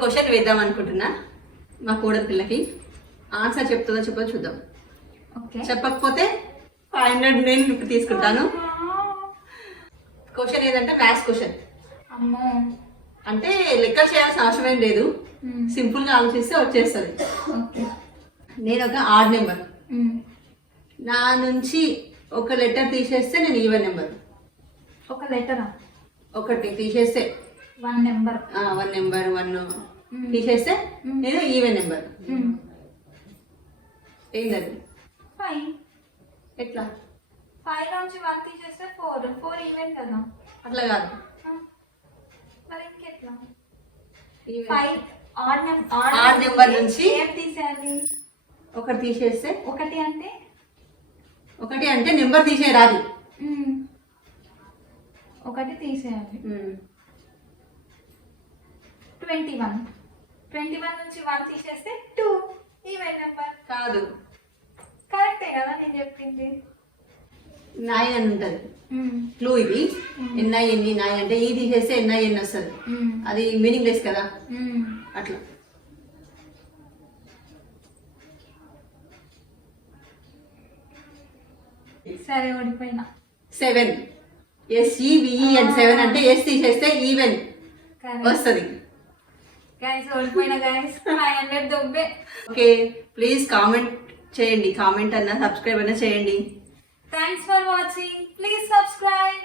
Question వేద్దాం అనుకుంటున్నా మా కోడలి పిల్లకి. ఆన్సర్ చెప్తుందో చెప్పదో చూద్దాం. ఓకే. చెప్పకపోతే ఫైవ్ హండ్రెడ్ నేను ఇప్పుడు తీసుకుంటాను. క్వశ్చన్ ఏదంటే మ్యాథ్స్ క్వశ్చన్ అమ్మో. అంటే లెక్క చేయాల్సిన అవసరం ఏం లేదు. సింపుల్గా ఆలోచిస్తే వచ్చేస్తుంది. నేను ఒక ఆడ్ నెంబర్. నా నుంచి ఒక లెటర్ తీసేస్తే నేను ఈవెన్ నెంబర్ ఒక లెటరా ఒకటి తీసేస్తే. One number one number one తీసేస్తే నేను ఈవెన్ నెంబర్ ఏంటది ఫైవ్ ఎట్లా? ఫైవ్ నుంచి వన్ తీసేస్తే ఫోర్ ఫోర్ ఈవెంట్ కదా. అట్లా కాదు. ఆ, మరి ఇంకెట్లా. ఫైవ్ ఆడ్ Odd number నుంచి ఏం తీసేయాలి? ఒకటి తీసేస్తే? ఒకటి అంటే? ఒకటి అంటే నెంబర్ తీసేయరాదు. మ్మ్. ఒకటి తీసేయాలి. ఉమ్. ట్వంటీ వన్ ట్వంటీ వన్ నుంచి వన్ తీసేస్తే టూ ఈవెంట్ నెంబర్ కాదు. కరెక్టే కదా నేను చెప్పింది? నైన్ అని ఉంటుంది. క్లూ ఇది. ఎన్ఐ ఎన్ని నైన్ అంటే ఈ తీసేస్తే ఎన్ఐ ఎన్ని వస్తుంది. మ్మ్. అది మీనింగ్ లెస్ కదా. అట్లా. సరే ఓడిపోయినా. Seven S E V E and seven అంటే ఎస్ తీసేస్తే ఈవెన్ వస్తుంది గైస్ ఓడిపోయినా గైస్ ఫైవ్ హండ్రెడ్ దొబ్బే ఓకే ప్లీజ్ కామెంట్ చేయండి. కామెంట్ అన్నా సబ్స్క్రైబ్ అన్నా చేయండి. Thanks for watching please subscribe